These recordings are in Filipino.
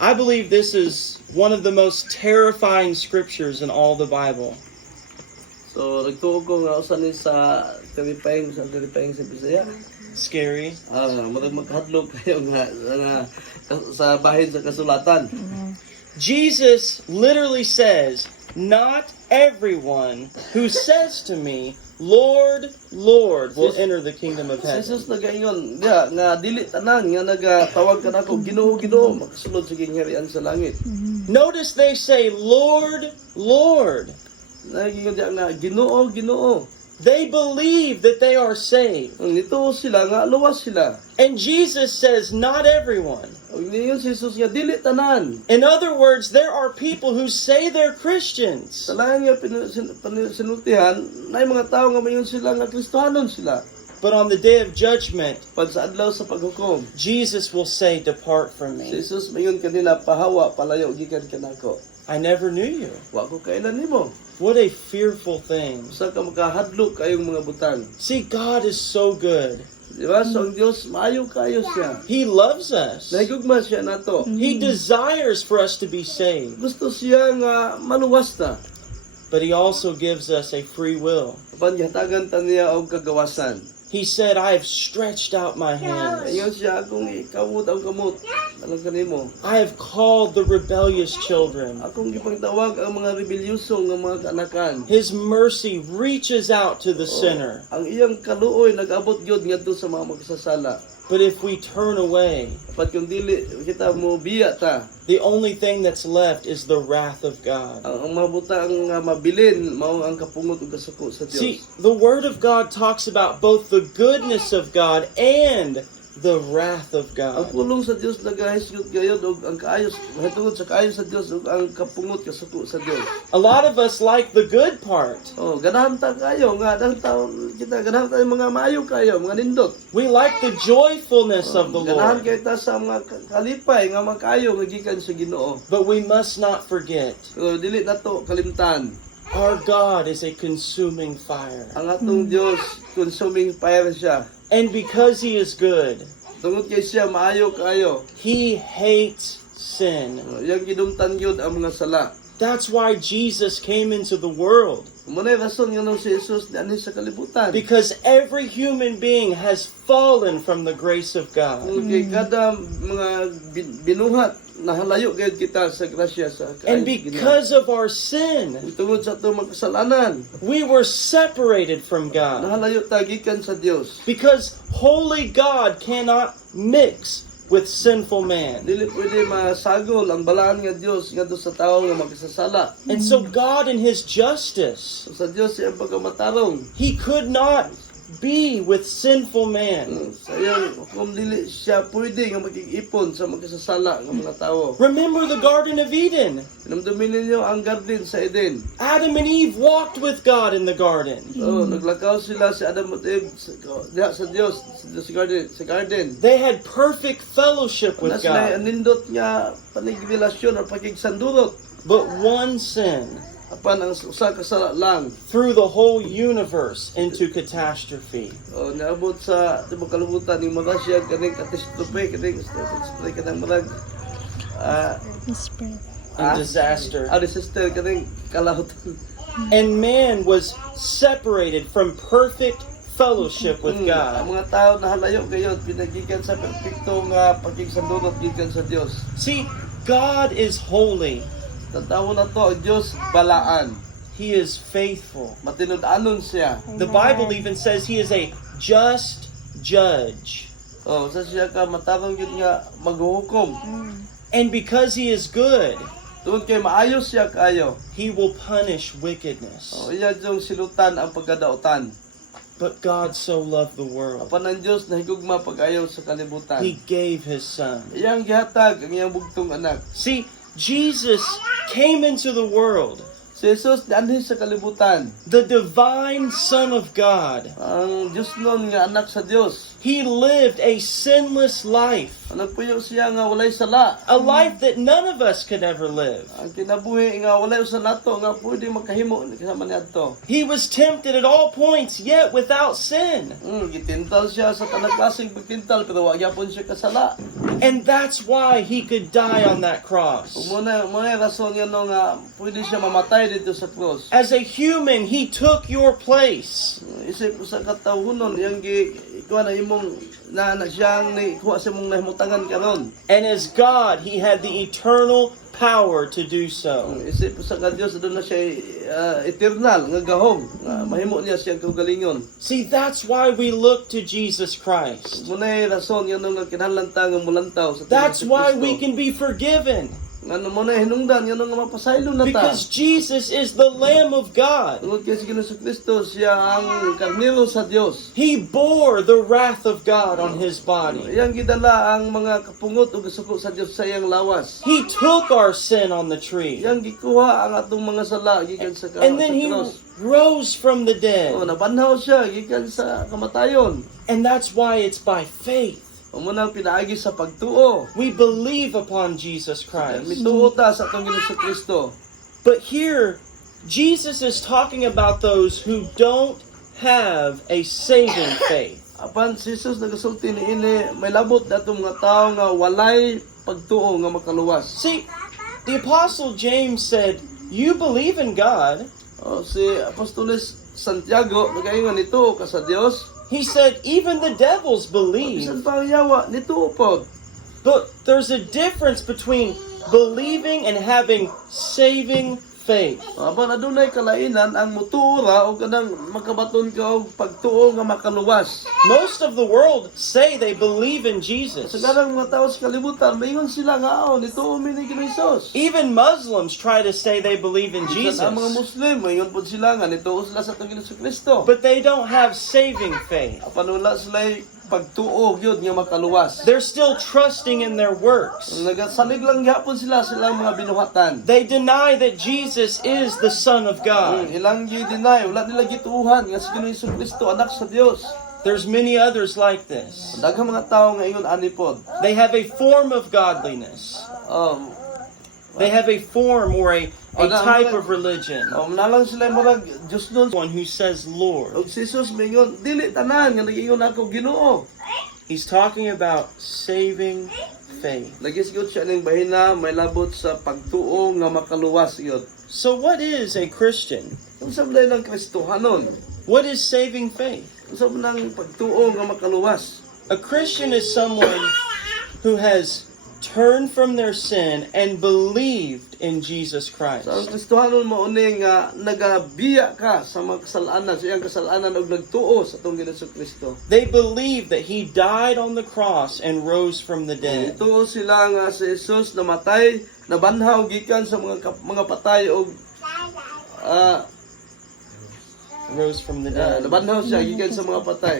I believe this is one of the most terrifying scriptures in all the Bible. So nagtuo ko nga usa ni sa kalipayng sa Bisaya. Scary. Magkahadlok kayo nga sa bahin sa kasulatan. Jesus literally says, "Not everyone who says to me, Lord, Lord, will enter the kingdom of heaven." Jesus nagaingon nga dili tanan nga nagatawag ka nako Ginoo Ginoo makasulod sa gingharian sa langit. Notice they say, Lord, Lord. Nagingon diya nga Ginoo Ginoo. They believe that they are saved. Nito sila nga luwas sila. And Jesus says, not everyone. Og niyon si Jesus nga dili tanan. In other words, there are people who say they're Christians, Sa lain nga sinultihan, nay mga tao nga mayon sila nga Kristohanon sila. but on the day of judgment, Pag sa adlaw sa paghukom, Jesus will say, depart from si me. Jesus mayon kanila pahawa palayo gikan kanako. I never knew you. Wa ko kailan nimo. What a fearful thing. Usa ka makahadlok kayong mga butang. See, God is so good. Di ba? So ang Dios maayo kayo siya. He loves us. Nahigugma siya nato. He desires for us to be saved. Gusto siya nga maluwas ta. But He also gives us a free will. Panghatagan ta niya og kagawasan. He said, I have stretched out my hands. Ayon siya akong ikamot ang kamot. Alam kanimo. I have called the rebellious children. Akong gipangtawag ang mga rebelyosong nga mga kaanakan. His mercy reaches out to the sinner. Ang iyang kaluoy nag-abot gyud ngadto sa mga magsasala. But if we turn away, Dapat kung dili kita mo biya ta. the only thing that's left is the wrath of God. Ang mga butang nga mabilin mao ang kapungot ug kasuko sa See, Dios. the Word of God talks about both the goodness of God and the wrath of Ang God. pulong sa Dios nagahisgot gayud og ang kaayos hatungod sa kaayos sa Dios ug ang kapungot kasuko sa Dios. A lot of us like the good part. Oh, ganahan ta kayo nga dang taon kita ganahan tayo mga maayo kayo, mga nindot. We like the joyfulness of the Ganahan Lord. kay ta sa mga kalipay nga makayo nga gikan sa Ginoo. But we must not forget, So dili nato kalimtan. our God is a consuming fire. Ang atong Dios consuming fire siya. And because He is good, Tungod kay siya maayo kayo. He hates sin. Yang gidumtan gyud ang mga sala. That's why Jesus came into the world. Muna rason nga nung si Jesus ani sa kalibutan. Because every human being has fallen from the grace of God. Kay kada mga binuhat nahalayo gayud kita sa grasya sa And kaayos Ginoo. because of our sin, Tungod sa atong mga kasalanan, we were separated from God. nahalayo ta gikan sa Dios. Because holy God cannot mix with sinful man. Dili pwede masagol ang balaan nga Dios ngadto sa tawo nga magkasasala. And so God in His justice, So, sa Dios siya pagkamatarong. He could not be with sinful man. Sayang kung dili siya pwede nga makikipon sa magkasasala nga mga tawo. Remember the Garden of Eden. Namdamin ninyo ang garden sa Eden. Adam and Eve walked with God in the garden. So, naglakaw sila si Adam at Eve sa Dios, sa garden. They had perfect fellowship with Wala sila God. nindot nga panigrelasyon o pakigsandurot. But one sin Apan ang usa ka sala lang. threw the whole universe into catastrophe. O naabot sa tibok kalibutan ni Marasya kaning katastrofe kaning kanang marag And disaster. disaster kaning kalahutan. And man was separated from perfect fellowship with Ang God. mga tao nahalayo kayo pinagikan sa perpekto nga pakigsandurot gikan sa Dios. See, God is holy. Tatawo na to, Diyos balaan. He is faithful. Matinud-anon siya. The Bible even says He is a just judge. Oh, sa siya ka matarong yun nga maghuhukom. And because He is good, Tungod kay maayos siya kayo. He will punish wickedness. Oh, iya yung silutan ang pagkadautan. But God so loved the world. Apan ang Diyos nahigugma pag-ayaw sa kalibutan. He gave His Son. Iyang gihatag ang iyang bugtong anak. See, Jesus came into the world Si Jesus anhi sa kalibutan. the divine Son of God. Ang Diyos nun nga anak sa Diyos. He lived a sinless life, Nagpuyo siya nga walay sala. a life that none of us could ever live. Ang kinabuhi nga walay usa nato nga pwede makahimo kasama niadto. He was tempted at all points, yet without sin. Gitintal siya sa tanang klaseng pagtintal pero wa gyapon siya kasala. And that's why he could die on that cross. Muna rason nga no nga pwede siya mamatay dito sa cross. As a human, he took your place. Isip sa katawunon yang ikuha na imong na siyang kuha sa imong nahimutangan karon. And as God, he had the eternal power to do so. Isip sa ka Dios doon na siya eternal nga gahom nga mahimo niya siyang kaugalingon. See, that's why we look to Jesus Christ. Muna rason nga no nga kinahanglan ta nga mulantaw sa That's why we Kristo. can be forgiven. Nga muna hinungdan nga no nga mapasaylo na ta. Because Jesus is the Lamb of God. Tungod kay si Kristo siya ang karnero sa Dios. He bore the wrath of God on his body. Iyang gidala ang mga kapungot ug suko sa Dios sa iyang lawas. He took our sin on the tree. Iyang gikuha ang atong mga sala gikan sa And then he cross. rose from the dead. Nabanhaw siya gikan sa kamatayon. And that's why it's by faith. Amo nang pinaagi sa pagtuo. We believe upon Jesus Christ. Mituo ta sa atong Ginoong Kristo. But here, Jesus is talking about those who don't have a saving faith. Apan si Jesus nagasulti niini may labot dato mga tawo nga walay pagtuo nga makaluwas. See, the Apostle James said, you believe in God. Si Apostoles Santiago nagaingon nito ka sa Dios. He said, even the devils believe. Bisan pa yawa nito pod. But there's a difference between believing and having saving faith. Apan adunay kalainan ang mutura o kanang makabaton ka og pagtuo nga makaluwas. Most of the world say they believe in Jesus. Sa ganang mga tao sa kalibutan, maingon sila nga nituo mi ni Hesus. Even Muslims try to say they believe in Jesus. Ang mga Muslim, maingon pod sila nga nituo sila sa atong Ginoong Kristo. But they don't have saving faith. Apan wala sila pagtuo gyud nga makaluwas. They're still trusting in their works. Nagasalig lang gyapon sila silang mga binuhatan. They deny that Jesus is the Son of God. Ilang gi-deny, wala nila gituuhan nga si Ginoong Kristo anak sa Dios. There's many others like this. Daghang mga tawo nga ingon ani pod. They have a form of godliness. They have a form or a type of religion. Manalang sila murag Dios nun. One who says Lord. Og si Jesus mingon, dili tanan nga nagingon ako Ginoo. He's talking about saving faith. Nagisgot siya ning bahina may labot sa pagtuo nga makaluwas gyud. So what is a Christian? Unsa man ng Kristohanon? What is saving faith? Unsa man ang pagtuo nga makaluwas? A Christian is someone who has turned from their sin and believed in Jesus Christ. Sa ang Kristohanon mao ni nga nagabiya ka sa mga kasalanan, sa iyang kasalanan og nagtuo sa atong Ginoong Kristo. They believe that He died on the cross and rose from the dead. Ito sila nga si Jesus namatay, nabanhaw gikan sa mga patay og Rose from the dead. nabanhaw siya gikan sa mga patay.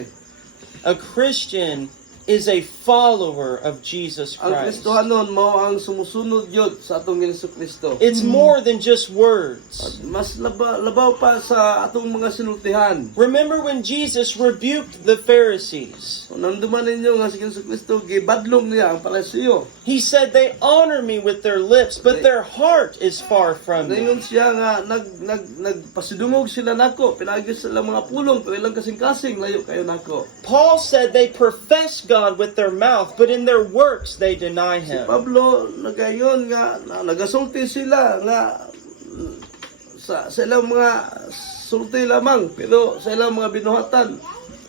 A Christian is a follower of Jesus Ang Christ. Kristohanon mao ang sumusunod gyud sa atong Ginoong Kristo. It's more than just words. Mas labaw pa sa atong mga sinultihan. Remember when Jesus rebuked the Pharisees? Nang duman ninyo nga si Ginoong Kristo gibadlong niya ang Parisiyo. He said they honor me with their lips, but their heart is far from me. Dayon siya nga nagpasidungog sila nako, pinagi sila mga pulong pero ilang kasing-kasing layo kayo nako. Paul said they profess God with their mouth, but in their works they deny Him. Pablo nagayon nga nagasulti sila nga sa ilang mga sulti lamang pero sa ilang mga binuhatan.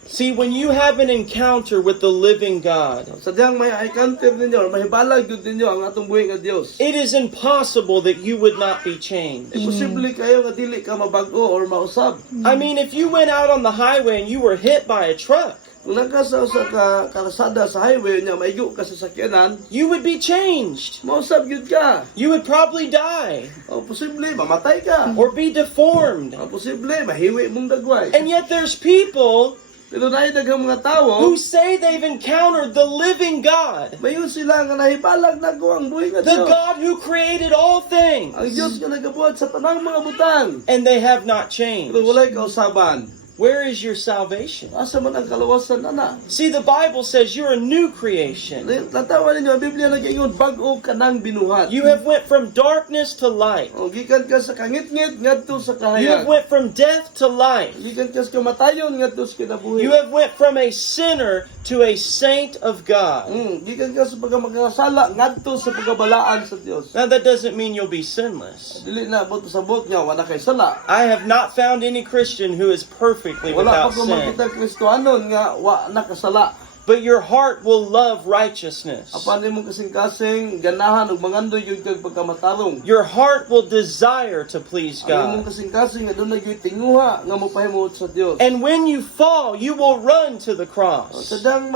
See, when you have an encounter with the living God, Sadyang may encounter ninyo, may balag yun ninyo ang atong buhay nga Dios. it is impossible that you would not be changed. Imposible kayo nga dili ka mabago or mausab. I mean, if you went out on the highway and you were hit by a truck, Kung nagkasa sa kalasada sa highway niya, maigo ka sa sakyanan, you would be changed. mausab yun ka. You would probably die O posible, mamatay ka. or be deformed. O posible, mahiwi mong dagway. And yet there's people Pero daghang mga tao, who say they've encountered the living God, mayon sila nga nahibalag na ko ang buhay nga the Dios. God who created all things, Ang Dios nga nagabuhat sa tanang mga butang. and they have not changed. Pero walay kausaban. Where is your salvation? Asa man ang kalawasan ana? See, the Bible says you're a new creation. Natawa ninyo, ang Biblia nag-ingon bag-o kanang binuhat. You have went from darkness to light. O gikan ka sa kangit-ngit ngadto sa You have kahayag. went from death to life. Gikan ka sa kamatayon ngadto sa kinabuhi. You have went from a sinner to a saint of God. Gikan ka sa pagkamakasala ngadto sa pagkabalaan sa Dios. Now that doesn't mean you'll be sinless. Dili na abot sa bot niya wala kay sala. I have not found any Christian who is perfectly Wala without pa ko sin. makita Kristohanon nga wa nakasala. But your heart will love righteousness. Apan imong kasing-kasing ganahan ug mangandoy yung kag pagkamatarong. Your heart will desire to please Ang imong God. kasing-kasing adunay gyud tinguha nga mopahimuot sa Dios. And when you fall, you will run to the cross, Sadang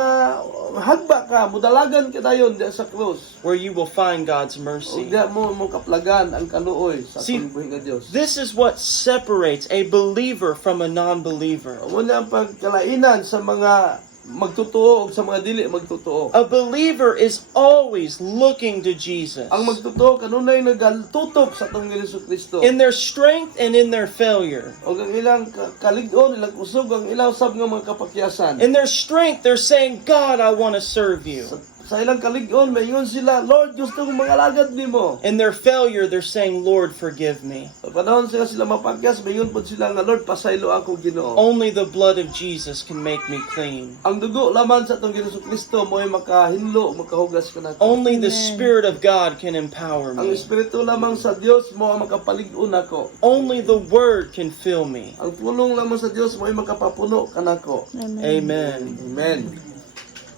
mahagba ka, mudalagan ka dayon di sa krus. where you will find God's O mercy. di mo kaplagan ang kaluoy sa See, atong buhi nga Dios. This is what separates a believer from a non-believer. Amo na ang pagkalainan sa mga magtotoo ug sa mga dili magtotoo. A believer is always looking to Jesus. Ang magtotoo kanunay nagatutok sa atong Hesus Kristo. In their strength and in their failure. O ang ilang kalig-on, ilang kusog, ang ilang sab nga mga kapakyasan. In their strength, they're saying, God, I want to serve you. Sa ilang kalig-on, mayon sila, Lord, gusto kong mga alagad nimo. In their failure, they're saying, Lord, forgive me. Sa panahon sila mapakyas, mayon po sila nga, Lord, pasaylo ako Ginoo. Only the blood of Jesus can make me clean. Ang dugo laman sa atong Hesus Kristo mo ay makahinlo, makahugas ka nato. Only the Spirit of God can empower Ang me. Espiritu lamang sa Dios mo ang makapalig-on ako. Only the Word can fill me. Ang pulong lamang sa Dios mo ay makapapuno kanako. Amen. Amen.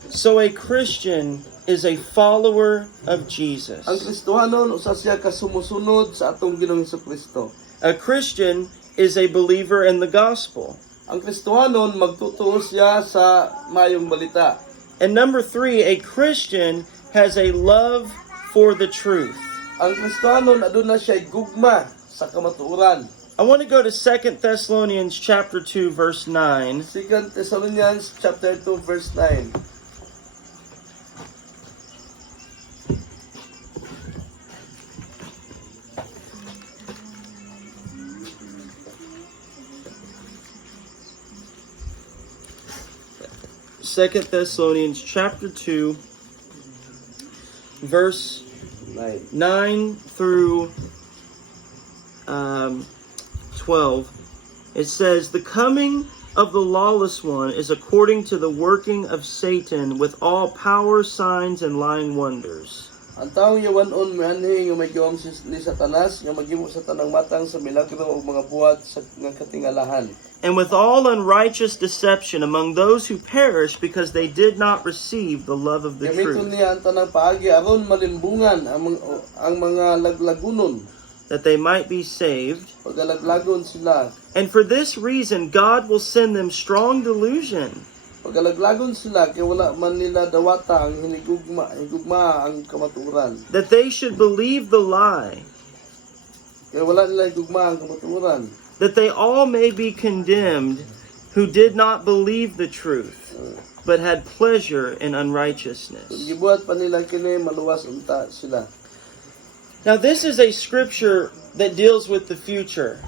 So a Christian is a follower of Jesus. Ang Kristohanon usa siya ka sumusunod sa atong Ginoong Hesukristo. A Christian is a believer in the gospel. Ang Kristohanon magtutuo siya sa mayong balita. And number 3, a Christian has a love for the truth. Ang Kristohanon aduna siya gugma sa kamatuoran. I want to go to 2 Thessalonians chapter 2 verse 9. 2 Thessalonians chapter 2 verse 9. Second Thessalonians chapter 2 verse 9 through 12. It says, the coming of the lawless one is according to the working of Satan with all power, signs, and lying wonders. Ang taong yawanon mianhi nga may giwam ni Satanas nga maghimo sa tanang matang sa milagro ug mga buhat sa nga katingalahan. And with all unrighteous deception among those who perish because they did not receive the love of the Gamiton truth, niya ang tanang paagi aron malimbungan ang mga laglagunon. that they might be saved. Pagalaglagon sila. And for this reason, God will send them strong delusion, Pagalaglagon sila kay wala man nila dawata ang higugma ang kamatuoran. that they should believe the lie, Kay wala nila higugma ang kamatuoran. that they all may be condemned who did not believe the truth, but had pleasure in unrighteousness. Gibuhat pa nila kini maluwas unta sila. Now this is a scripture that deals with the future.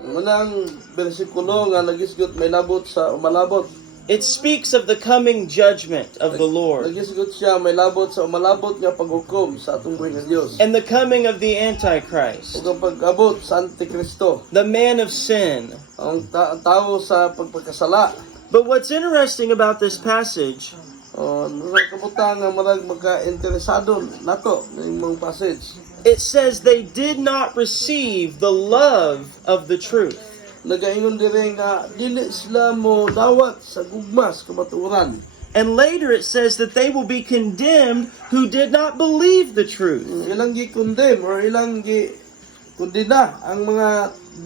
Munang bersikulo nga nagisgot may labot sa umalabot. It speaks of the coming judgment of the Lord Nagisgot siya may labot sa umalabot nga paghukom sa atong buhay nga Dios. and the coming of the Antichrist, Ug ang pag-abot sa Antikristo, the man of sin. ang tao sa pagpagkasala. But what's interesting about this passage Nakabutang nga marag magka-interesado nato ng mga passage. it says they did not receive the love of the truth. Nagaingon dire nga dili sila mo dawat sa gugmas kamatuoran. And later it says that they will be condemned who did not believe the truth. Ilang gi-condemn or ilang gi-kondena ang mga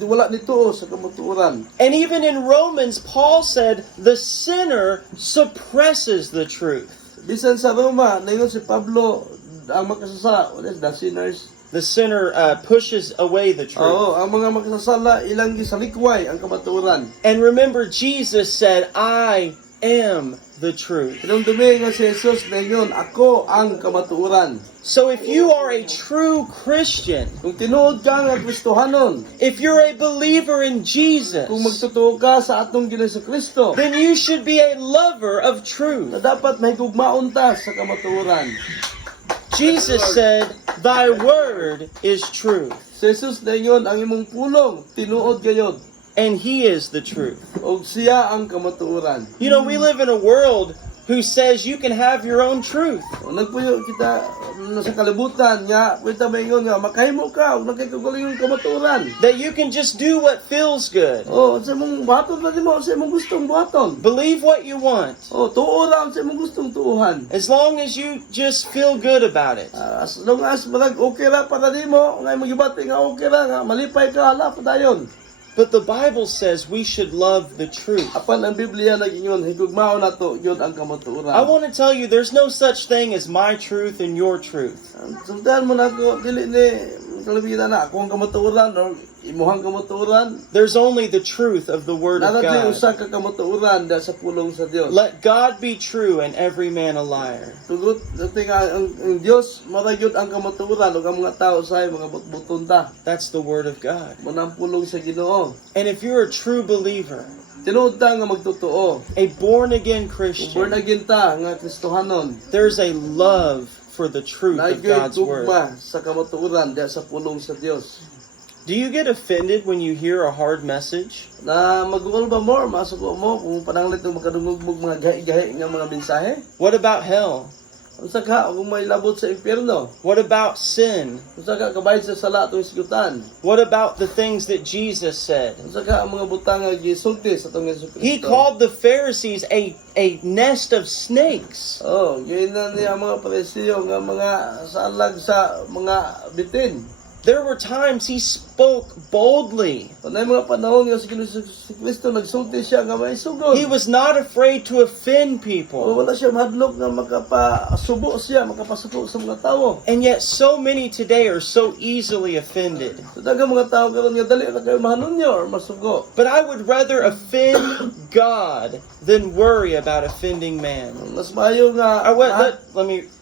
wala nito sa kamatuoran. And even in Romans, Paul said the sinner suppresses the truth. Bisan sa Roma, naingon si Pablo, ang makasasala, what is the sinners? The sinner pushes away the truth. Oo, ang mga makasasala, ilang gisalikway ang kamatuoran. And remember, Jesus said, I am the truth. Tinumdumi nga si Jesus na yun, ako ang kamatuoran. So if you are a true Christian, Kung tinuod ka nga Kristohanon, if you're a believer in Jesus, kung magtotoo ka sa atong Ginoong Kristo, then you should be a lover of truth. na dapat may gugmaon ta sa kamatuoran. Jesus said, "Thy word is truth." Si Jesus na yun ang imong pulong, tinuod gayod, And He is the truth. o siya ang kamatuoran. You know, we live in a world who says you can have your own truth. O, nagpuyo kita sa kalibutan nga, kita may yun nga, makahimo ka, o nagkakaguling yung kamatuoran. That you can just do what feels good. O, sa mong buhaton na mo, sa mong gustong buhaton. Believe what you want. O, tuo lang sa mong gustong tuuhan. As long as you just feel good about it. As long as marag okay ra para nimo, nga magibati nga okay ra nga malipay ka hala padayon. But the Bible says we should love the truth. Apan ang Biblia nag-ingon higugmao nato yun ang kamatuoran. I want to tell you, there's no such thing as my truth and your truth. Sundan mo na ko dili ni kalabihan na ako ang kamatuoran o imuhang kamatuoran. There's only the truth of the Word of Nara God. usa ka kamatuoran da sa pulong sa Dios. Let God be true and every man a liar. Tugot dati nga ang Dios maragyod ang kamatuoran ug ang mga tao say mga butbuton ta. That's the Word of God. Mo nang pulong sa Ginoo. And if you're a true believer, Tinuod ta nga magtotoo. a born-again Born Christian, again ta nga Kristohanon. there's a love for the truth of Nagyoy God's Word. tugma sa kamatuoran da sa pulong sa Dios. Do you get offended when you hear a hard message? Na mag-uol ba more, masuko mo kung pananglit ng makadungog mga gahi-gahi nga mga mensahe? What about hell? Unsa ka kung may labot sa impyerno? What about sin? Unsa ka kabayad sa sala atong isgutan? What about the things that Jesus said? Unsa ka ang mga butang nga gisulti sa atong Hesus Kristo? He called the Pharisees a nest of snakes. Oh, yun na niya mga paresiyo nga mga salag sa mga bitin. There were times he spoke boldly. Panay mga panahon nga si Kristo nagsulti siya nga may sugod. He was not afraid to offend O people. wala siya mahadlok nga makapasubo siya, makapasubo sa mga tao. And yet so many today are so easily offended. So daghang mga tao karon nga dali na kayo mahanunyo or masugo. But I would rather offend God than worry about offending man. Mas maayo nga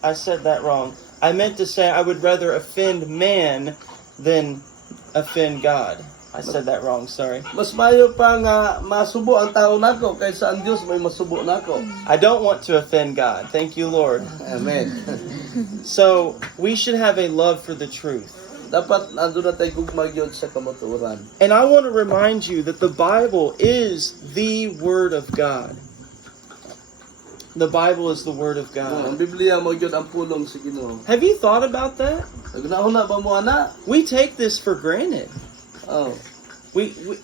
I said that wrong. I meant to say I would rather offend man than offend God. I said that wrong, sorry. mas maayo pa nga masubo ang tao nako kaysa ang Dios may masubo nako. I don't want to offend God. Thank you, Lord. Amen. So, we should have a love for the truth. Dapat ando na tayo gugmagyod sa kamatuoran. And I want to remind you that the Bible is the Word of God. The Bible is the Word of Ang God. Biblia mo gyud ang pulong sa Ginoo. Have you thought about that? Nagunahuna ba mo ana? We take this for granted. Oh.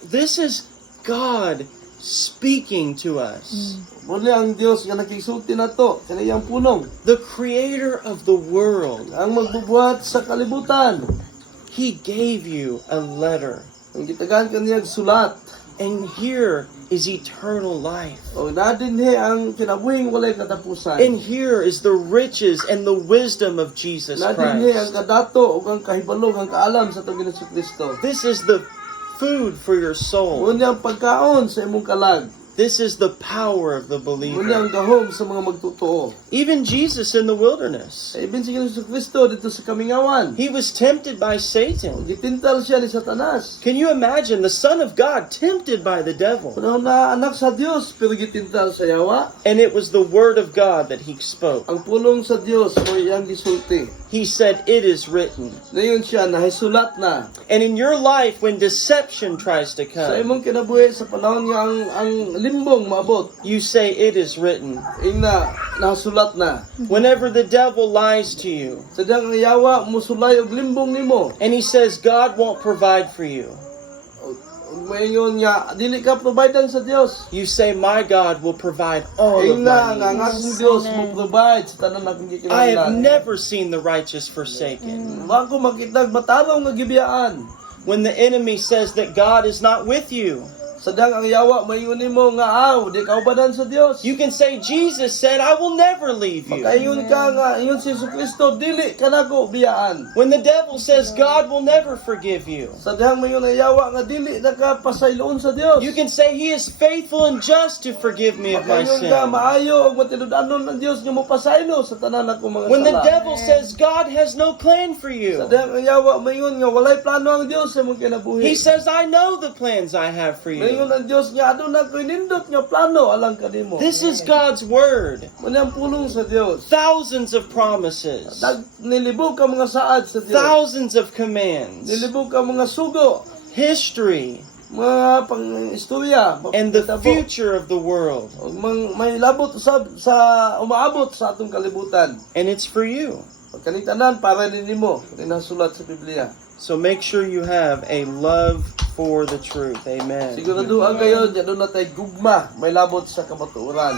This is God speaking to us. Muli ang Dios nga nakisulti nato kaniyang pulong. The Creator of the world. Ang magbubuhat sa kalibutan. He gave you a letter. Ang gitagan kaniyang sulat. And here is eternal life. O nadinhi ang kinabuhing walay katapusan. And here is the riches and the wisdom of Jesus Nadinhi ang Christ. kadato ug ang kahibalog ang kaalam sa atong Ginoong Kristo. This is the food for your soul. Unya ang pagkaon sa imong kalag. This is the power of the Unya believer. ang gahom sa mga magtotoo. Even Jesus in the wilderness, Ibin si Ginoong Kristo dito sa kamingawan. he was tempted by Satan. Gitintal siya ni Satanas. Can you imagine the Son of God tempted by the devil? Panahon na anak sa Dios pero gitintal sa yawa. And it was the word of God that he spoke. Ang pulong sa Dios mo iyang gisulti. He said, "It is written." Ngayon siya nahisulat na. And in your life, when deception tries to Sa come, imong kinabuhi sa panahon nga ang limbong maabot. you say, "It is written." Ing nasulat na. Whenever the devil lies to you, Sa diyang yawa musulay og limbong nimo. and he says God won't provide for you, Ug mayon nga dili ka providean sa Dios. you say, "My God will provide all of Ing nga my ang needs." akong Dios mo provide sa tanan akong I have gikinahanglan. never seen the righteous forsaken. Wa ko makitag matarong nga gibiyaan. When the enemy says that God is not with you, Sadang ang yawa mayon nimo nga di ka ubadan sa Dios. You can say, Jesus said, I will never leave you. Pagkayon ka nga ingon si Jesucristo dili ka nako biyaan. When the devil says, God will never forgive you. Sadang mayon ang yawa nga dili nakapasayloon sa Dios. You can say, He is faithful and just to forgive me of my Pagkayon ka sin. maayo og matinud-anon ng Dios nga mopasaylo sa tanan nako mga When the sala. devil says, God has no plan for you. Sadang ang yawa mayon nga walay plano ang Dios sa imong kinabuhi. He says, I know the plans I have for you. Mayon ang Dios nga aduna ko'y nindot nga plano alang kanimo. This is God's word. Muna ang pulong sa Dios. Thousands of promises. Nilibog ka mga saad sa Dios. Thousands of commands. Nilibog ka mga sugo. History. Mga pang-istorya. And the pagkatabo. future of the world. O may labot sa umaabot sa atong kalibutan. And it's for you. Pagkanitanan para ninimo. Nasulat sa Biblia. So make sure you have a love for the truth. Amen. Siguraduhan kayo, diyan na tayo gugma. May labot sa kamatuoran.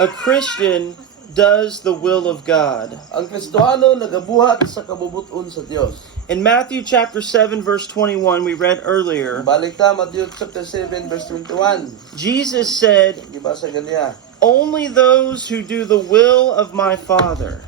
A Christian does the will of God. Ang Kristohano nagabuhat sa kabubuton sa Dios. In Matthew chapter 7 verse 21 we read earlier, Balik ta, Matthew chapter 7 verse 21. Jesus said, Gibasa ganiya. only those who do the will of my Father.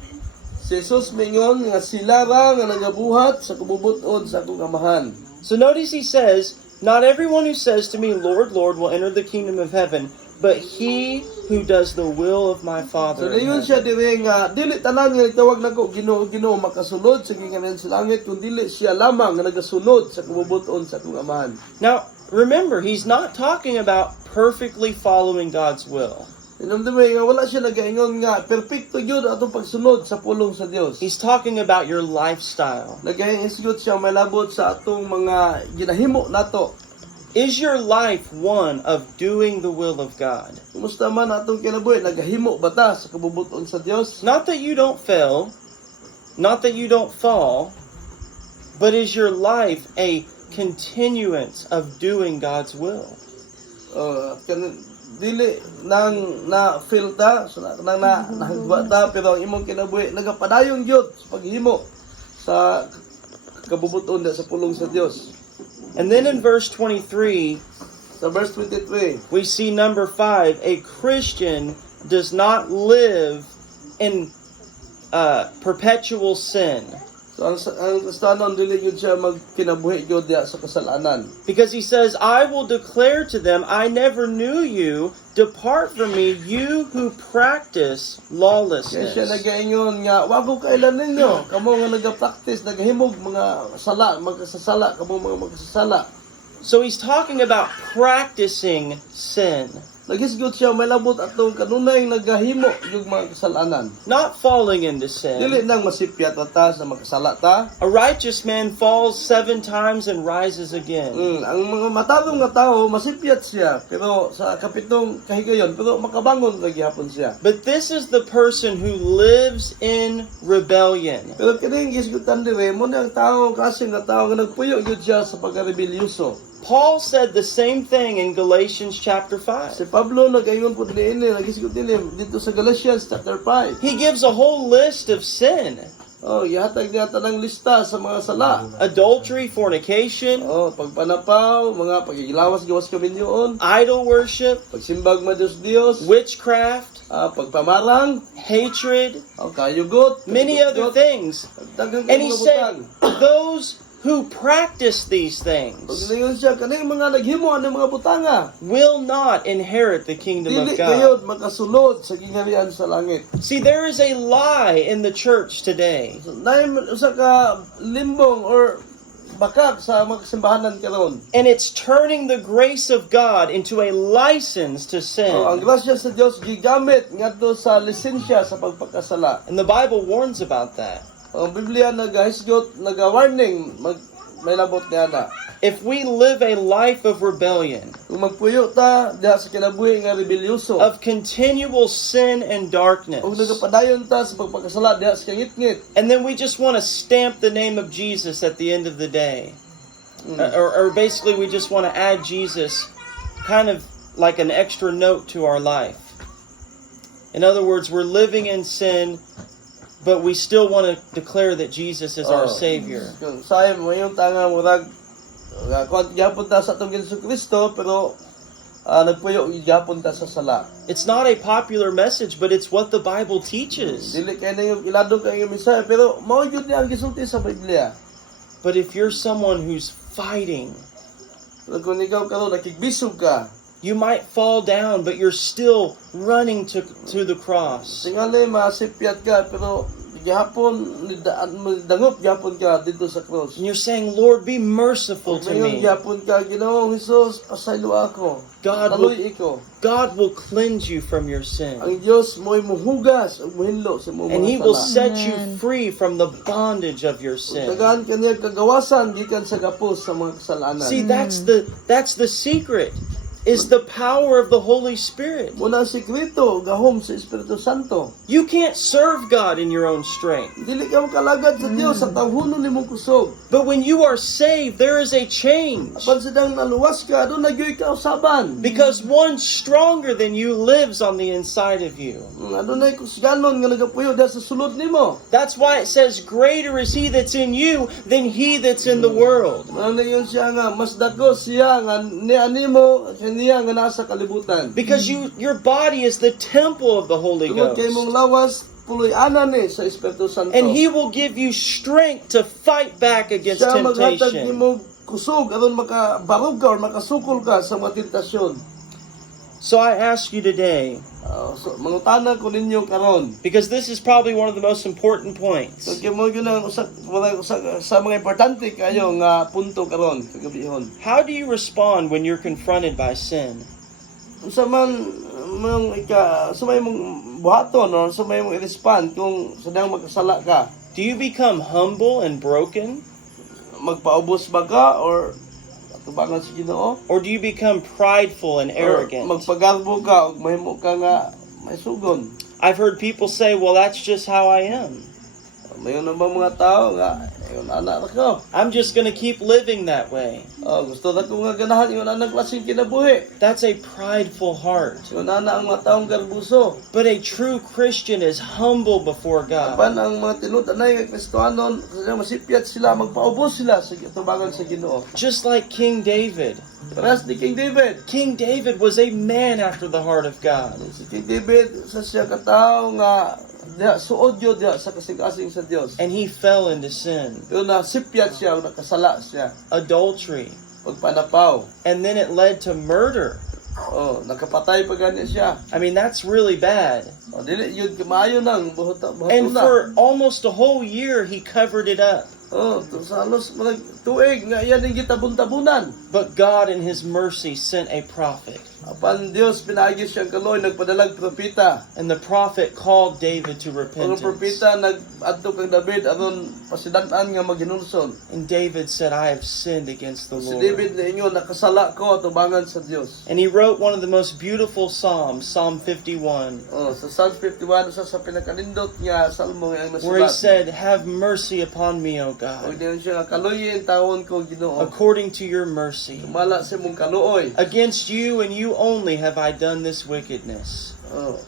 Si Jesus mingon nga sila ra nga nagabuhat sa kabubuton sa akong amahan. So notice he says, not everyone who says to me, Lord, Lord, will enter the kingdom of heaven, but he who does the will of my So Father. in dayon heaven." siya dire nga dili tanan nga itawag nako Ginoo Ginoo makasulod sa ginganan sa langit kun dili siya lamang nga nagasunod sa kabubuton sa akong amahan. Now, remember, he's not talking about perfectly following God's will. Tinamdumay nga wala siya nagaingon nga perpekto gyud atong pagsunod sa pulong sa Dios. He's talking about your lifestyle. Nagaingon siya may labot sa atong mga ginahimo nato. Is your life one of doing the will of God? Kumusta man atong kinabuhi nagahimo ba ta sa kabubuton sa Dios? Not that you don't fail, not that you don't fall, but is your life a continuance of doing God's will? Dili nang na feel ta so nang nahagwa ta pero ang imong kinabuhi nagapadayon gyud sa paghimo sa kabubuton sa pulong sa Dios. And then in verse 23, Sa verse 23, we see number 5, a Christian does not live in perpetual sin. so ang Kristiyanon dili gyud siya magkinabuhi gyud diha sa kasalanan. Because he says, I will declare to them, I never knew you. Depart from me, you who practice Kaya lawlessness. siya nagaingon nga wa ko kailan ninyo kamo nga nagapractice nagahimog mga sala magkasasala kamo mga magkasasala. So he's talking about practicing sin. Nagisgot siya may labot atong kanunay nagahimo yung mga kasalanan. Not falling into Dili sin. nang masipyat ta sa makasala ta. A righteous man falls 7 times and rises again. Ang mga matabong nga tao masipyat siya pero sa kapitong kahigayon pero makabangon ra gihapon siya. But this is the person who lives in rebellion. Pero kining gisgutan dire mo na ang tao kasi nga tao nga nagpuyo gyud siya sa pagrebelyoso. Paul said the same thing in Galatians chapter 5. Si Pablo nagaingon pud niini nagisgot nili dito sa Galatians chapter 5. He gives a whole list of sin. Oh, gihatag niya tanang lista sa mga sala. Adultery, fornication, Oh, pagpanapaw, mga pagigilawas gawas kaminyoon, idol worship, pagsimbag Dios, witchcraft, pagpamarang, hatred, kayugot, many other things. Daghang And he mga said, butang. those who practice these Pag things ningon siya kaning mga naghimo ng mga butanga, will not inherit the kingdom dili of God. kayod makasulod sa gingarian sa langit. See, there is a lie in the church today. So, naay usa ka limbong or bakak sa mga simbahanan karon. And it's turning the grace of God into a license to Oh, ang sin. grasya sa Dios gigamit ngadto sa lisensya sa pagpakasala. And the Bible warns about that. Ang Biblia nagahisgot, naga-warning, may labot niya na. If we live a life of rebellion, Kung magpuyo ta diha sa kinabuhi nga rebelyoso, of continual sin and darkness, kung nagapadayon ta sa pagpakasala diha sa kangit-ngit, and then we just want to stamp the name of Jesus at the end of the day, or basically we just want to add Jesus kind of like an extra note to our life. In other words, we're living in sin, but we still want to declare that Jesus is our Savior. Kung sayang mo yung tanga murag Kung gyapon ta sa atong Hesus Kristo pero nagpuyo gyapon ta sa sala. It's not a popular message, but it's what the Bible teaches. Dili kay na yung ilado kay yung mensahe pero mao gyud ni ang gisulti sa Biblia. But if you're someone who's fighting, Pero kung ikaw karon nakigbisog ka, you might fall down, but you're still running to the cross. tingali masipyat ka pero gihapon dangop gihapon ka dito sa cross. And you're saying, Lord, be merciful to Ngayon me. gihapon ka, Ginoong Hesus, pasaylo ako. God Taloy will, iko. God will cleanse you from your sin. Ang Dios mo'y muhugas ug muhinlo sa imong And He mga will sala. set you free from the bondage of your sin. Tagaan kaniya kagawasan gikan sa gapos sa mga kasalanan. See, that's the secret, is the power of the Holy Spirit. Muna ang sikreto gahom sa Espiritu Santo. You can't serve God in your own strength. Dili ka makalagad sa Dios sa tawhunon nimong kusog. But when you are saved, there is a change. Apan sidang naluwas ka, doon nagyoy ka usaban. Because one stronger than you lives on the inside of you. Adunay kusganon nga nagapuyo dahil sa sulod nimo. That's why it says, greater is He that's in you than he that's in the world. Ano yun siya nga, mas dako siya nga ni animo at niya nga nasa kalibutan. Because your body is the temple of the Holy Tungod kay mong Ghost. lawas, puloy-anan sa Espiritu Santo. And He will give you strength to fight back against Siya maghatag temptation. nimo kusog aron makabarog ka or makasukol ka sa mga tentasyon. So I ask you today, So mangutana ko ninyo karon. because this is probably one of the most important points. So kay mo gyud ang sa mga importante kayo nga punto karon kagabihon. How do you respond when you're confronted by sin? Unsa man sa may mong buhaton or sa may mong i-respond kung sadang magkasala ka, Do you become humble and broken? magpaubos ba ka or tubangan sa Ginoo? Or do you become prideful and Or arrogant? magpagarbo ka ug mahimo ka nga may sugon. I've heard people say, well, that's just how I am. Mayon na ba mga tao nga ayon anak ko. I'm just going to keep living that way. Gusto na ko nga ganahan yung anak klaseng kinabuhi. That's a prideful heart. Yung ana ang mga taong garbuso. But a true Christian is humble before God. Apan ang mga tinud-anay nga Kristohanon, kasi masipyat sila, magpaubos sila sa tubangan sa Ginoo. Just like King David. Paras ni King David. King David was a man after the heart of God. Si King David, sa siya katao nga diha suod yun diha sa kasing-kasing sa Dios. And he fell into sin, Yun na sipyat siya, nakasala siya, adultery. pagpanapaw. And then it led to murder. Nakapatay pa gani siya. I mean, that's really bad. Dili yun maayo nang And buhatuna. for almost a whole year, he covered it up. Sa halos mga tuig nga iyan ang gitabun-tabunan. But God in His mercy sent a prophet. Apan Dios pinaagi siyang kaloy, nagpadalag propeta. And the prophet called David to Ang repentance. propeta nag-adto kang David aron pasidan-an nga maghinulson. And David said, I have sinned against the Si Lord. David na inyo nakasala ko tubangan sa Dios. And he wrote one of the most beautiful psalms, Psalm 51, Sa Psalm 51 sa pinakanindot nga salmo nga ang where he nasulat. said, have mercy upon me, O Og God, diyan siya nga kaluyin taon ko Ginoo. according to your mercy. Mala sa mong kaluoy. Against you and you only have I done this wickedness. Oh.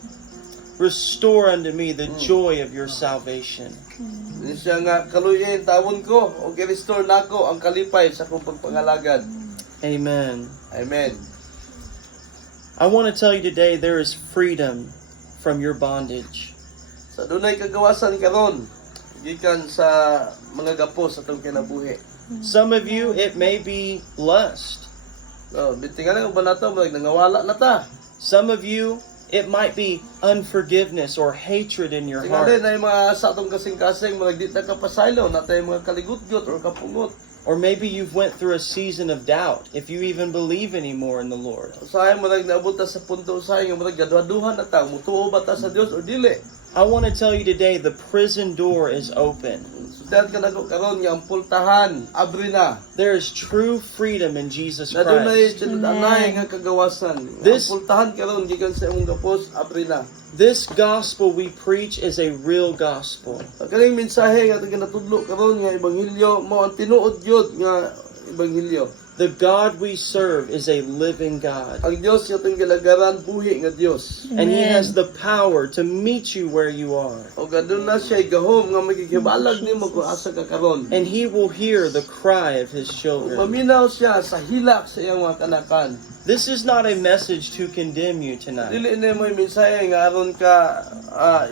Restore unto me the joy of your salvation. Diyan siya nga kaluyin taon ko og i-restore nako ang kalipay sa akong pagpangalagad. Amen. Amen. I want to tell you today there is freedom from your bondage. Sa dunay kagawasan karon gikan sa mga gapos atong kinabuhi. Some of you, it may be lust. Bitingan ang uban nato nangawala na ta. Some of you, it might be unforgiveness or hatred in your Tingali heart. na yung mga sa atong kasing-kasing mga di na kapasaylo na tayo mga kaligut-gut or kapungot. Or maybe you've went through a season of doubt if you even believe anymore in the Lord. Usahay mo naabot ta sa punto usahay nga mga gaduhaduhan na ta mutuo ba ta sa Dios o dili. I want to tell you today the prison door is open. Sudan ka nako karon nga ang pultahan abri na. There is true freedom in Jesus Na dunay Christ. tinud-anay nga kagawasan. This- Ang pultahan karon gikan sa imong gapos abri na. This gospel we preach is a real gospel. Ang kaning mensahe nga atong ginatudlo karon nga ebanghelyo mo ang tinuod gyud nga ebanghelyo. The God we serve is a living God. Ang Dios nga itong gilagaran, buhi nga Dios. And He has the power to meet you where you are. O gadun na siya gahom nga magigibalag nimo kung asa ka karon. And He will hear the cry of His children. Maminaw siya sa hilak sa iyang mga kanakan. This is not a message to condemn you tonight. Dili na mo mensahe nga aron ka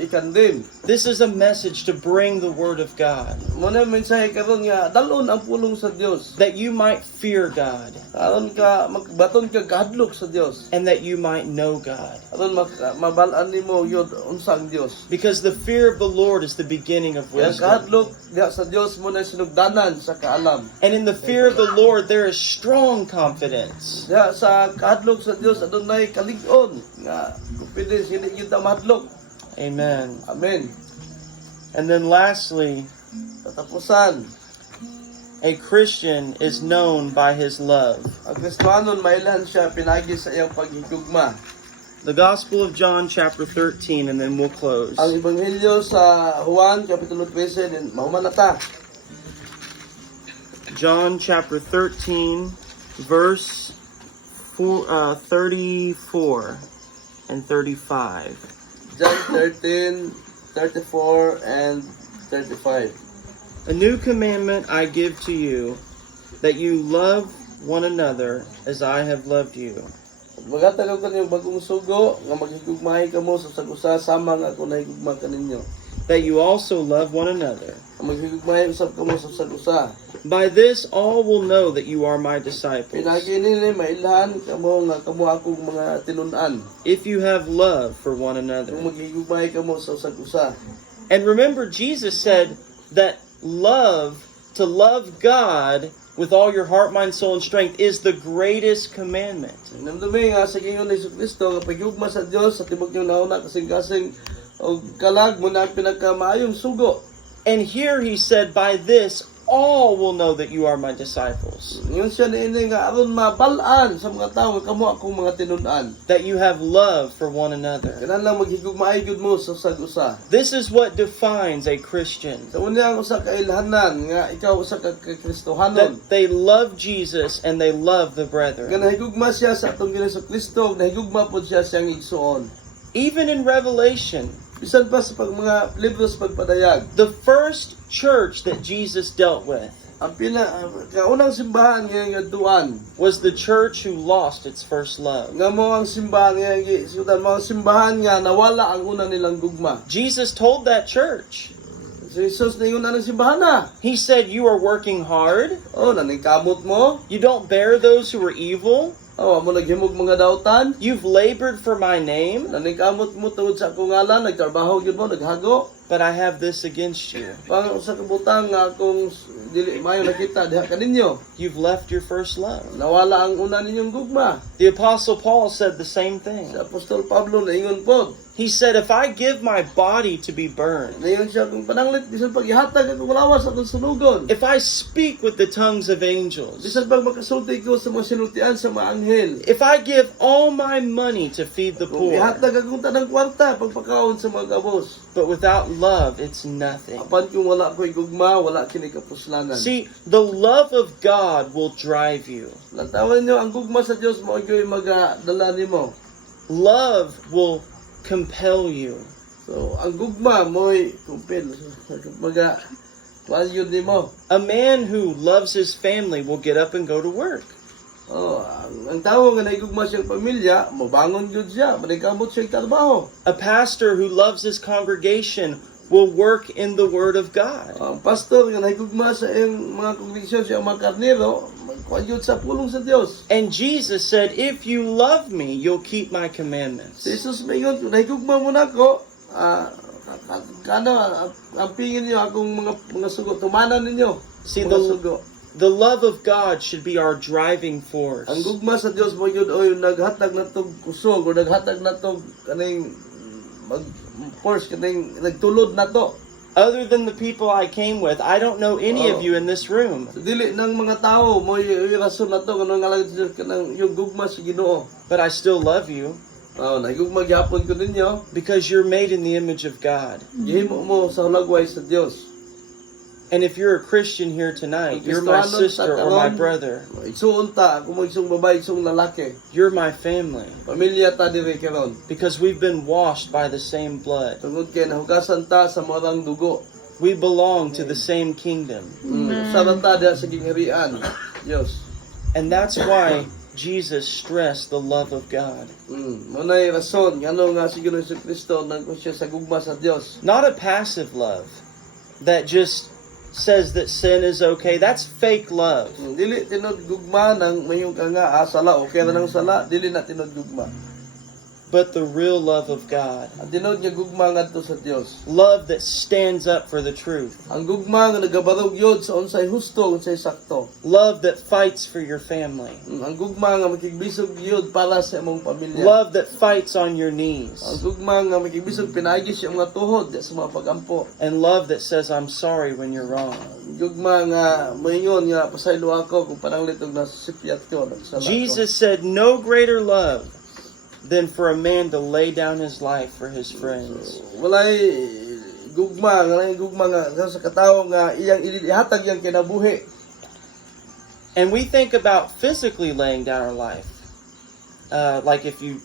ikandem. This is a message to bring the Word of God, Mo na mensahe karon nga dalon ang pulong sa Dios. that you might fear God, Aron ka magbaton ka kahadlok sa Dios. and that you might know God. Aron mabalaan nimo yun unsang Dios. Because the fear of the Lord is the beginning of Kaya wisdom. kahadlok diha sa Dios mo na sinugdanan sa kaalam. And in the fear of the Lord there is strong confidence. Diha sa kahadlok sa Dios adunay kalig-on nga confidence hindi kita mahadlok. Amen. Amen. And then lastly, Katapusan, a Christian is known by his love. ang Kristohanon mailan siya pinagi sa iyang paghigugma. The Gospel of John chapter 13, and then we'll close. Ang Ebanghelyo sa Juan kapitulo 13 and mahumanata. John chapter 13, verse 34 and 35. John 13, 34 and 35. A new commandment I give to you, that you love one another as I have loved you. Magatag ako kaniyong bagong sugo nga maghigugmahay kamo sa sagusa sama nga ako nahigugma kaninyo. That you also love one another. Maghigugmahay usab kamo sa sagusa. By this all will know that you are my disciples, Pinagi nini mailhan kamo nga kamo akong mga tinun-an. if you have love for one another. Kung maghigugmahay kamo sa sagusa. And remember, Jesus said that to love God with all your heart, mind, soul, and strength is the greatest commandment. Namdumi nga sa Gingon ni Jesucristo nga paghigugma sa Dios sa tibok niyong nauna kasing-kasing o kalag mo na ang pinagkamaayong sugo. And here he said, by this all will know that you are my disciples, Yun siya niini nga aron mabalaan sa mga tao nga kamo akong mga tinun-an. that you have love for one another. Kanan lang maghigugmaay gyud mo sa sagusa. This is what defines a Christian, Sa unya ang usa ka ilhanan nga ikaw usa ka Kristohanon. that they love Jesus and they love the Nga brethren. nahigugma siya sa atong Ginoo Kristo, nahigugma pod siya siyang igsuon. Even in Revelation, Bisan pa sa mga libro sa pagpadayag, the first church that Jesus dealt with ang kaunang simbahan nga duan was the church who lost its first love. nga mo ang simbahan nga sudan mo ang simbahan nga nawala ang una nilang gugma. Jesus told that church, Si Jesus na yun ang simbahan na. he said, you are working hard, Oh, naningkamot mo. you don't bear those who are evil, Oh, amo naghimog mga dautan. you've labored for my name, Naningkamot mo tungod sa akong ngalan, nagtrabaho gyud mo, naghago. but I have this against you. Pang usa ka butang nga akong dili mayo nakita diha kaninyo. You've left your first love. Nawala ang una ninyong gugma. The Apostle Paul said the same Si thing. Apostol Pablo naingon pod. He said, if I give my body to be burned, Naingon siya kung pananglit bisan pag ihatag akong lawas akong sunugon. if I speak with the tongues of angels, Bisan pag makasulti ko sa mga sinultian sa mga anghel. if I give all my money to feed the Kung poor, ihatag akong tanang kwarta pagpakaon sa mga gabos. but without love, it's nothing. Apan kung wala ko'y gugma, wala kini kapuslanan. See, the love of God will drive you. Lantawan nyo, ang gugma sa Dios mo ay magadala nimo. Love will compel you. So, ang gugma mo'y kumpil. Value nimo. A man who loves his family will get up and go to work. Oh, ang tao nga naigugma siyang pamilya, mabangon jud siya, manikamot siya trabaho. A pastor who loves his congregation will work in the Word of God. Ang pastor nga naigugma sa iyang mga kongregasyon siya mga karnero, magkuha jud sa pulong sa Dios. And Jesus said, if you love me, you'll keep my commandments. Si Jesus mayon, kung naigugma mo nako, ang pingin niyo akong mga sugo, tumanan ninyo. See, mga sugo. the love of God should be our driving force. Ang gugma sa Dios mo yun, oy, naghatag na tong kusog, o naghatag na tong kaning force, kaning nagtulod na to. Other than the people I came with, I don't know any of you in this room. So, dili ng mga tao, mo yung rason na to, kung nga lang yung gugma sa Ginoo. But I still love you Nagugma gyapon ko ninyo, because you're made in the image of God. gihimo mo sa hulagway sa Dios. And if you're a Christian here tonight, you're my sister or my brother. Igsuon ta, kung mo igsong babae, igsong lalaki. You're my family. Pamilya ta diri karon. Because we've been washed by the same blood. Tungod kay nahugasan ta sa morang dugo. We belong to the same kingdom. Usaban ta diha sa gingharian. Dios. And that's why Jesus stressed the love of God. Manay rason ngano nga si Ginoong Kristo nang siya sa gugma sa Dios. Not a passive love that just says that sin is okay. That's fake love. Dili tinod gugma nang mayong ka nga sala okay ra nang sala, dili na tinod gugma. But the real love of God. Ang tinod nga gugma ngadto sa Dios. Love that stands up for the truth. Ang gugma nga nagabarog yod sa unsay husto, unsay sakto. Love that fights for your family. Ang gugma nga makigbisog yod para sa imong pamilya. Love that fights on your knees. Ang gugma nga makigbisog pinaagi sa mga tuhod sa mga pagampo. And love that says, I'm sorry when you're wrong. Ang gugma nga moingon nga pasaylo ako kung pananglit og nasipyat ko nagsala ko. Jesus said, no greater love than for a man to lay down his life for his friends. Walay gugma nga sa katawo nga iyang ihatag yang kinabuhi. And we think about physically laying down our life. Like if you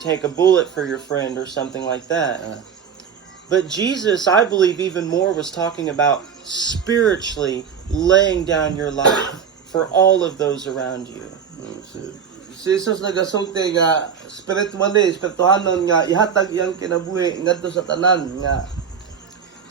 take a bullet for your friend or something like that. But Jesus, I believe even more, was talking about spiritually laying down your life for all of those around you. Si Jesus nagasulti nga spirituhanon nga ihatag iyang kinabuhi ngadto sa tanan nga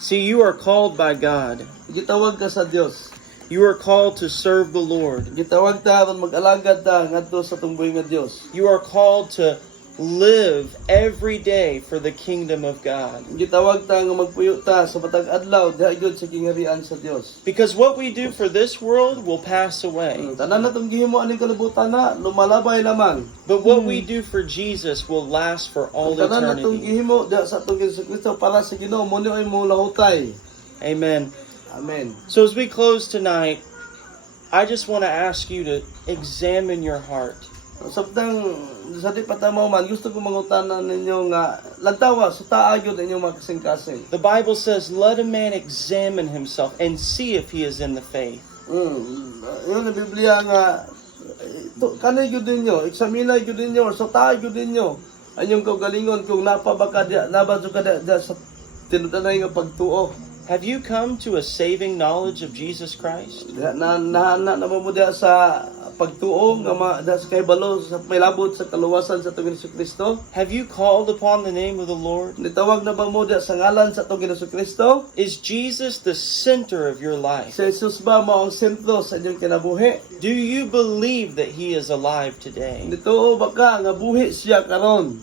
See, you are called by God. gitawag ka sa Dios. You are called to serve the Lord. Gitawag ta aron mag-alagad ta ngadto sa tumboy nga Dios. You are called to live every day for the kingdom of God. Gitawag ta nga magpuyo ta sa matag adlaw diha gyud sa kingharian sa Dios. Because what we do for this world will pass away. Tanan natong gihimo aning kalibutan na lumalabay lamang. But what we do for Jesus will last for all Tanan natong eternity. gihimo diha sa atong Ginoong Kristo para sa Ginoo mo ni mo lahutay. Amen. Amen. So as we close tonight, I just want to ask you to examine your heart. Sabtang sa di patamaw man gusto ko mangutanan ninyo nga lantawa sa taayod ninyo mga kasing-kasing. The Bible says, let a man examine himself and see if he is in the faith. Yun ang Biblia nga kanay gyud ninyo, eksamina gyud ninyo or sa taayod ninyo anyong kaugalingon kung napabaka diha nabadyo ka diha sa tinudanay nga pagtuo. Have you come to a saving knowledge of Jesus Christ? Na mo diha sa pagtuo nga diha sa kahibalo sa may labot sa kaluwasan sa atong Ginoong Kristo. Have you called upon the name of the Lord? Nitawag na ba mo diha sa ngalan sa atong Ginoong Kristo? Is Jesus the center of your life? Si Jesus ba mo ang sentro sa inyong kinabuhi? Do you believe that He is alive today? Nituo ba ka nga buhi siya karon?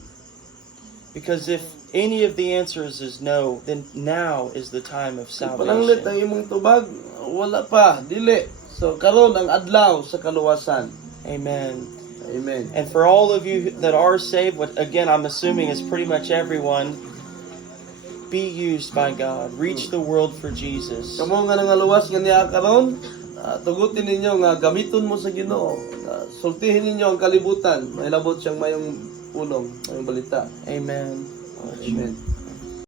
Because if any of the answers is no, then now is the time of Pananglit ang salvation. imong tubag, wala pa, dili. So karon ang adlaw sa kaluwasan. Amen. Amen. And for all of you that are saved, what again I'm assuming is pretty much everyone, be used by God. Reach the world for Jesus. Kamo nga nangaluwas nga niya karon, tugutin ninyo nga gamiton mo sa Ginoo. Sultihin ninyo ang kalibutan. May labot siyang mayong pulong, mayong balita. Amen. Amen.